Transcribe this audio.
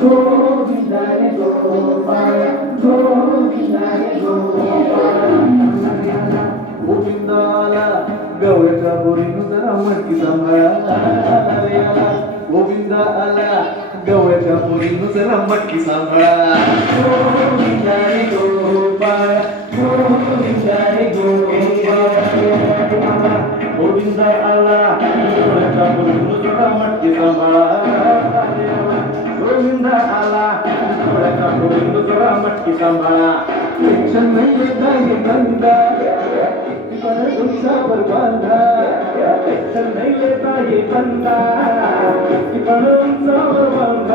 गोविंदा रे गोपाळ गोविंदा रे गोपाळ गोविंदाला गवळ्याच्या बोरीनं जरा मटकी सांभाळा गोविंदा आला गवळ्याच्या बोरीनं जरा मटकी सांभाळा गोविंदा रे गोपाळ गोविंदा रे गोपाळ गोविंदा आला गवळ्याच्या बोरीनं जरा मटकी सांभाळा गोविंदा आला गवळ्याच्या बोरीनं जरा मटकी सांभाळा टेन्शन नाही काही बंदा उंचावर बांधा टेन्शन नाही काही बंदा उंचावर बांधा